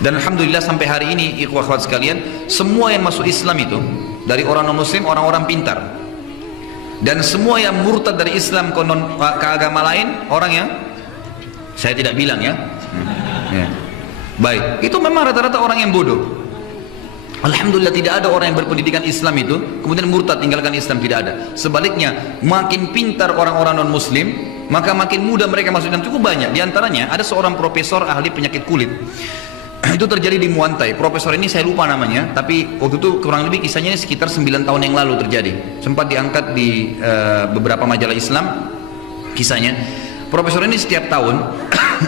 Dan alhamdulillah sampai hari ini ikhwah akhwat sekalian, semua yang masuk Islam itu dari orang non muslim orang-orang pintar, dan semua yang murtad dari Islam ke agama lain orang yang saya tidak bilang ya, baik, itu memang rata-rata orang yang bodoh. Alhamdulillah tidak ada orang yang berpendidikan Islam itu kemudian murtad tinggalkan Islam, tidak ada. Sebaliknya, makin pintar orang-orang non muslim maka makin mudah mereka masuk Islam. Cukup banyak, di antaranya ada seorang profesor ahli penyakit kulit. Itu terjadi di Muantai. Profesor ini saya lupa namanya, tapi waktu itu kurang lebih kisahnya ini sekitar 9 tahun yang lalu terjadi. Sempat diangkat di beberapa majalah Islam kisahnya. Profesor ini setiap tahun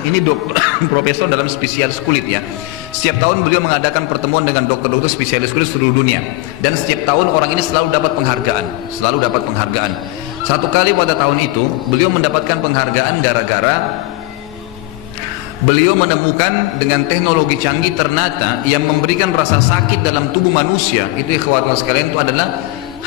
ini profesor dalam spesialis kulit ya. Setiap tahun beliau mengadakan pertemuan dengan dokter-dokter spesialis kulit seluruh dunia. Dan setiap tahun orang ini selalu dapat penghargaan, selalu dapat penghargaan. Satu kali pada tahun itu beliau mendapatkan penghargaan gara-gara beliau menemukan dengan teknologi canggih ternyata yang memberikan rasa sakit dalam tubuh manusia itu ikhwatullah sekalian itu adalah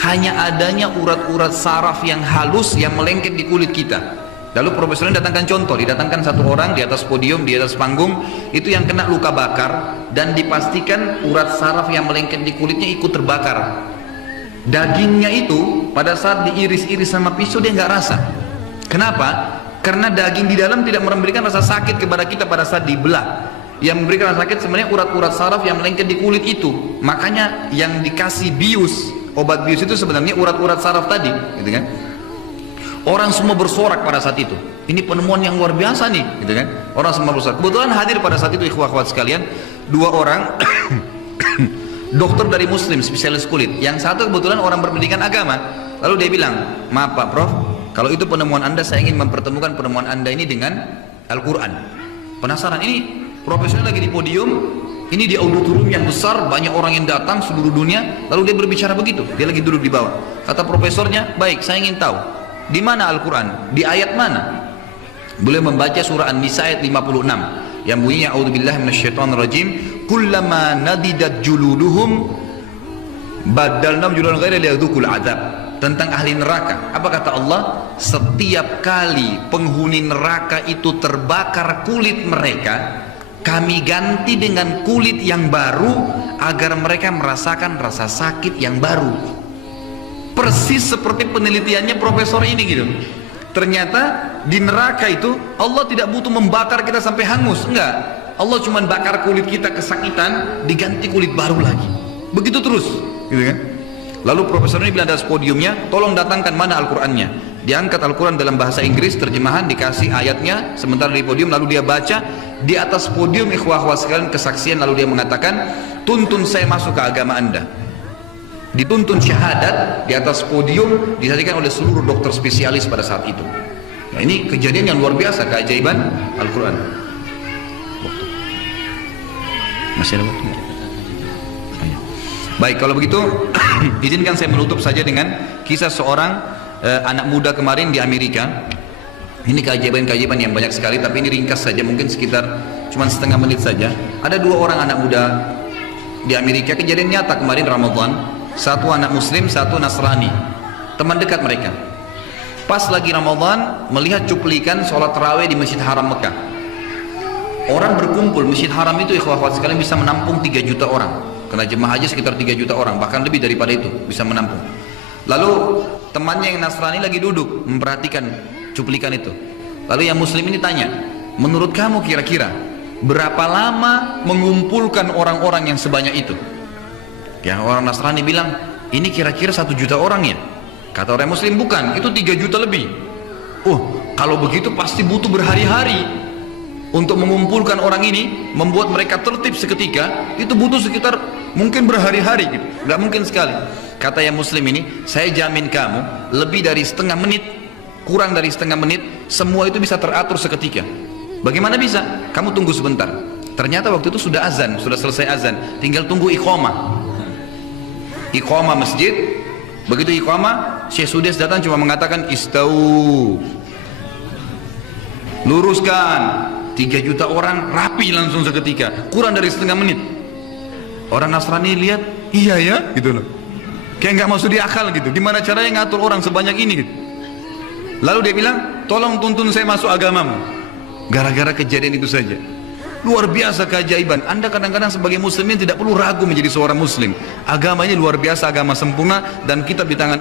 hanya adanya urat-urat saraf yang halus yang melengket di kulit kita. Lalu profesor ini datangkan contoh, didatangkan satu orang di atas podium, di atas panggung, itu yang kena luka bakar dan dipastikan urat saraf yang melengket di kulitnya ikut terbakar. Dagingnya itu pada saat diiris-iris sama pisau dia nggak rasa. Kenapa? Karena daging di dalam tidak memberikan rasa sakit kepada kita pada saat dibelah. Yang memberikan rasa sakit sebenarnya urat-urat saraf yang melengket di kulit itu. Makanya yang dikasih bius, obat bius itu sebenarnya urat-urat saraf tadi, gitu kan? Orang semua bersorak pada saat itu. Ini penemuan yang luar biasa nih, gitu kan? Orang semua bersorak. Kebetulan hadir pada saat itu ikhwah akhwat sekalian, dua orang dokter dari muslim spesialis kulit. Yang satu kebetulan orang berpendidikan agama. Lalu dia bilang, "Maaf Pak Prof, kalau itu penemuan Anda, saya ingin mempertemukan penemuan Anda ini dengan Al-Quran." Penasaran, ini profesornya lagi di podium, ini di auditorium yang besar, banyak orang yang datang seluruh dunia, lalu dia berbicara begitu, dia lagi duduk di bawah. Kata profesornya, "Baik, saya ingin tahu, di mana Al-Quran? Di ayat mana?" Beliau membaca surah An-Nisa ayat 56 yang bunyinya a'udzubillahi minasyaitonirrajim, "Kullama nadidat juluduhum baddalnahum juludan ghaira liyadzuqul adzab." Tentang ahli neraka, apa kata Allah? Setiap kali penghuni neraka itu terbakar kulit mereka, kami ganti dengan kulit yang baru agar mereka merasakan rasa sakit yang baru. Persis seperti penelitiannya profesor ini gitu. Ternyata di neraka itu Allah tidak butuh membakar kita sampai hangus, enggak. Allah cuma bakar kulit kita kesakitan, diganti kulit baru lagi. Begitu terus, gitu kan? Lalu profesor ini bilang di atas podiumnya, "Tolong datangkan mana Al-Qur'annya." Diangkat Al-Qur'an dalam bahasa Inggris, terjemahan, dikasih ayatnya, sementara di podium, lalu dia baca di atas podium ikhwah-ikhwah sekalian kesaksian, lalu dia mengatakan, "Tuntun saya masuk ke agama Anda." Dituntun syahadat di atas podium disaksikan oleh seluruh dokter spesialis pada saat itu. Nah, ini kejadian yang luar biasa, keajaiban Al-Quran. Masih ada waktu? Baik, kalau begitu izinkan saya menutup saja dengan kisah seorang anak muda kemarin di Amerika. Ini keajaiban-keajaiban yang banyak sekali, tapi ini ringkas saja, mungkin sekitar cuma setengah menit saja. Ada dua orang anak muda di Amerika, kejadian nyata kemarin Ramadan. Satu anak muslim, satu Nasrani, teman dekat mereka. Pas lagi Ramadan, melihat cuplikan sholat tarawih di Masjid Haram Mekah. Orang berkumpul, Masjid Haram itu ikhwah-ikhwat sekalian bisa menampung 3 juta orang. Karena jemaah haji sekitar 3 juta orang, bahkan lebih daripada itu bisa menampung. Lalu temannya yang Nasrani lagi duduk memperhatikan cuplikan itu. Lalu yang muslim ini tanya, "Menurut kamu kira-kira berapa lama mengumpulkan orang-orang yang sebanyak itu?" Ya, orang Nasrani bilang, "Ini kira-kira 1 juta orang ya?" Kata orang muslim, "Bukan, itu 3 juta lebih." "Oh, kalau begitu pasti butuh berhari-hari untuk mengumpulkan orang ini, membuat mereka tertib seketika, itu butuh sekitar mungkin berhari-hari gitu. Nggak mungkin sekali." Kata yang muslim ini, "Saya jamin kamu lebih dari setengah menit, kurang dari setengah menit, semua itu bisa teratur seketika." "Bagaimana bisa?" "Kamu tunggu sebentar." Ternyata waktu itu sudah azan, sudah selesai azan, tinggal tunggu iqamah. Iqamah masjid. Begitu iqamah, Syekh Sudes datang cuma mengatakan, "Istau." Luruskan. 3 juta orang rapi langsung seketika, kurang dari setengah menit. Orang Nasrani lihat, iya ya, gitu loh. Kayak nggak masuk di akal gitu. Gimana caranya ngatur orang sebanyak ini gitu. Lalu dia bilang, "Tolong tuntun saya masuk agamamu." Gara-gara kejadian itu saja. luar biasa keajaiban. Anda kadang-kadang sebagai muslimin tidak perlu ragu menjadi seorang muslim. Agama ini luar biasa, agama sempurna, dan kitab di tangan